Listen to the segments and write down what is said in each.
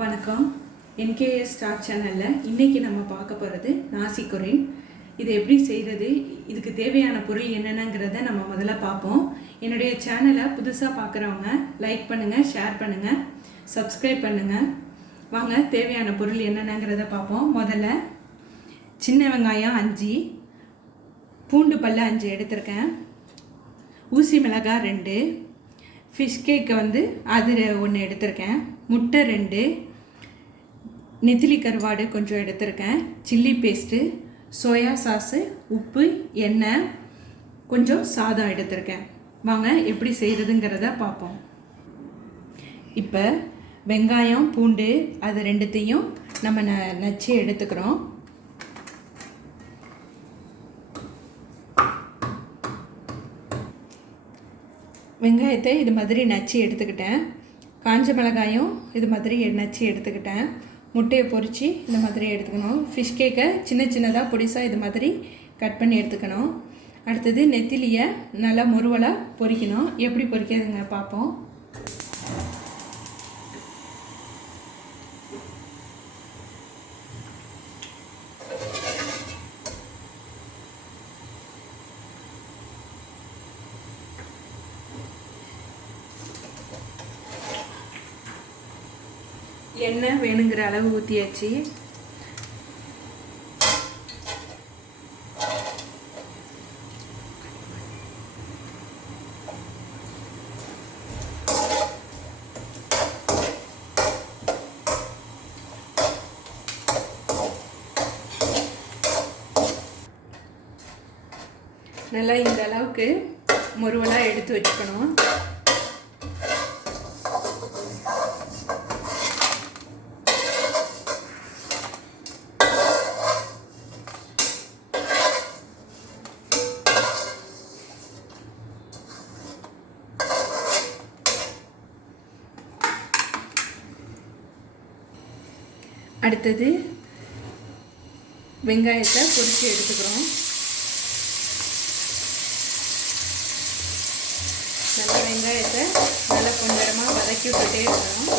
வணக்கம். NKS star சேனலில் இன்றைக்கி நம்ம பார்க்க போகிறது நாசி goreng. இது எப்படி செய்கிறது, இதுக்கு தேவையான பொருள் என்னென்னங்கிறத நம்ம முதல்ல பார்ப்போம். என்னுடைய சேனலை புதுசாக பார்க்குறவங்க லைக் பண்ணுங்கள், ஷேர் பண்ணுங்கள், சப்ஸ்கிரைப் பண்ணுங்கள். வாங்க தேவையான பொருள் என்னென்னங்கிறத பார்ப்போம். முதல்ல சின்ன வெங்காயம் 5, பூண்டு பல்ல 5 எடுத்திருக்கேன், ஊசி மிளகாய் 2, ஃபிஷ் கேக்கை அது 1 எடுத்திருக்கேன், முட்டை 2, நெத்திலி கருவாடு கொஞ்சம் எடுத்திருக்கேன், சில்லி பேஸ்ட்டு, சோயா சாஸு, உப்பு, எண்ணெய், கொஞ்சம் சாதம் எடுத்திருக்கேன். வாங்க எப்படி செய்கிறதுங்கிறத பார்ப்போம். இப்போ வெங்காயம் பூண்டு அது ரெண்டுத்தையும் நம்ம நச்சு எடுத்துக்கிறோம். வெங்காயத்தை இது மாதிரி நச்சு எடுத்துக்கிட்டேன், காஞ்ச மிளகாயும் இது மாதிரி நச்சு எடுத்துக்கிட்டேன், முட்டையை பொரித்து இந்த மாதிரி எடுத்துக்கணும், ஃபிஷ் கேக்கை சின்ன சின்னதாக பொடிசாக இது மாதிரி கட் பண்ணி எடுத்துக்கணும். அடுத்தது நெத்திலியை நல்லா முறுவலாக பொரிக்கணும். எப்படி பொரிக்கிறதுங்க பார்ப்போம். எண்ணெய் வேணுங்கிற அளவு ஊற்றியாச்சு. நல்லா இந்த அளவுக்கு முறுவலாக எடுத்து வச்சுக்கணும். அடுத்தது வெங்காயத்தை பொரித்து எடுத்துக்கிறோம். நல்லா வெங்காயத்தை நல்லா கொஞ்சமாக வதக்கி விட்டுட்டே இருக்கணும்.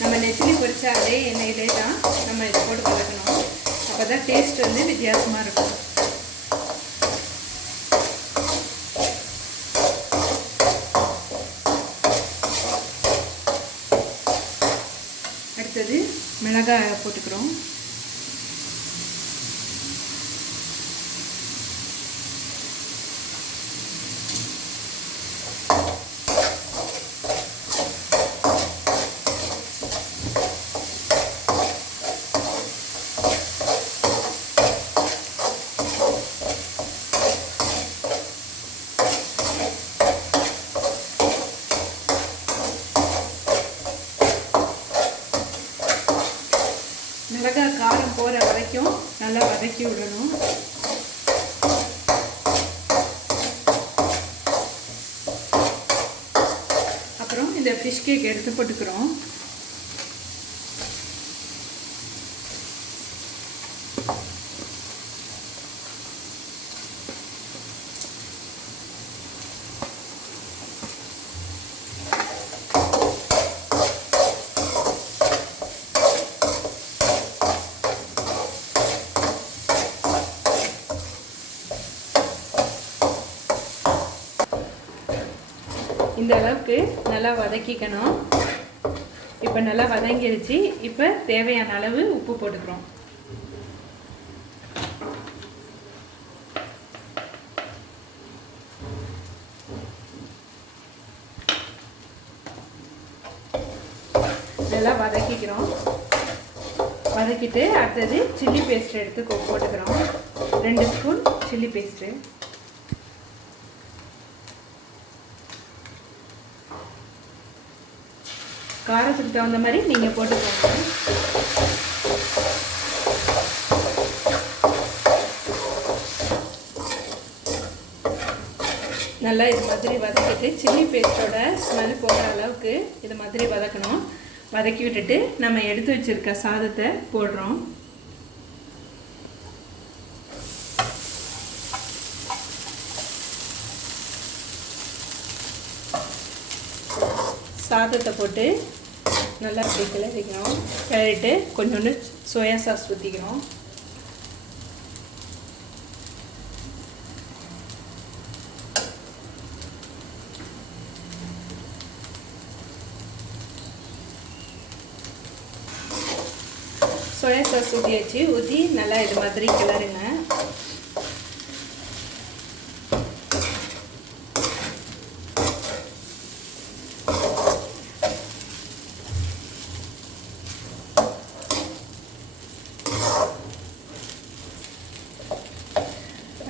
நம்ம நெத்திலி பொரிச்ச அதே எண்ணெயிலே தான் நம்ம இதை போட்டு வதக்கணும். அப்போ தான் டேஸ்ட் வித்தியாசமாக இருக்கும். அடுத்தது மிளகாய் போட்டுக்கிறோம். மிளகாய் காரம் போகிற வரைக்கும் நல்லா வதக்கி விடணும். அப்புறம் இந்த ஃபிஷ் கேக் எடுத்து போட்டுக்கிறோம். இந்த அளவுக்கு நல்லா வதக்கிக்கணும். இப்போ நல்லா வதங்கிருச்சு. இப்போ தேவையான அளவு உப்பு போட்டுக்கிறோம். நல்லா வதக்கிக்கிறோம். வதக்கிட்டு அடுத்தது சில்லி பேஸ்ட் எடுத்து போட்டுக்கிறோம். 2 ஸ்பூன் சில்லி பேஸ்ட்டு. காரத்துக்கு தகுந்த மாதிரி நீங்கள் போட்டுக்கோங்க. நல்லா இது மாதிரி வதக்கிட்டு சில்லி பேஸ்ட்டோட ஸ்மெல் போகிற அளவுக்கு இது மாதிரி வதக்கணும். வதக்கி விட்டுட்டு நம்ம எடுத்து வச்சுருக்க சாதத்தை போடுறோம். சாதத்தை போட்டு நல்லா அப்படி கிளறிக்கணும். கிளறிட்டு கொஞ்சோண்டு சோயா சாஸ் ஊற்றிக்கணும். சோயா சாஸ் ஊற்றி நல்லா இது மாதிரி கிளறுங்க.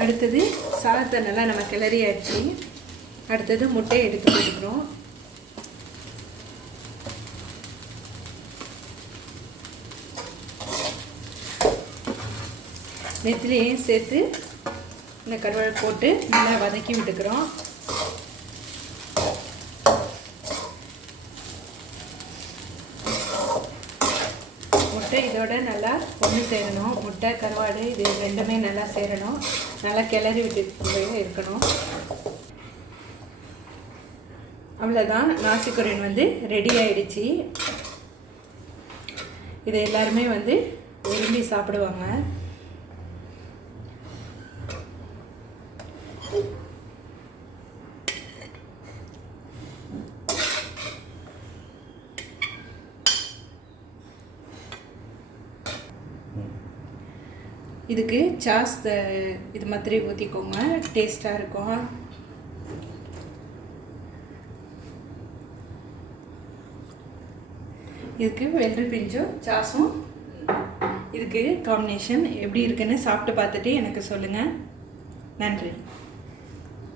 அடுத்தது சாதத்தை நல்லா நம்ம கிளறியாச்சு. அடுத்தது முட்டையை எடுத்து போட்டுக்கிறோம். நெத்திலையும் சேர்த்து இந்த கருவேப்பிலை போட்டு நல்லா வதக்கி விட்டுக்கிறோம். முட்டை இதோட நல்லா ஒன்று சேரணும். முட்டை கருவாடு இது ரெண்டுமே நல்லா சேரணும். நல்லா கிளறி விட்டு இருக்கணும். அவ்வளோதான், நாசி கொரியன் வந்து ரெடி ஆயிடுச்சு. இதை எல்லாருமே வந்து விரும்பி சாப்பிடுவாங்க. இதுக்கு சாஸ் இது மாதிரி ஊற்றிக்கோங்க, டேஸ்ட்டாக இருக்கும். இதுக்கு வெள்ளரி பிஞ்சும் சாஸும் இதுக்கு காம்பினேஷன் எப்படி இருக்குன்னு சாப்பிட்டு பார்த்துட்டு எனக்கு சொல்லுங்கள். நன்றி.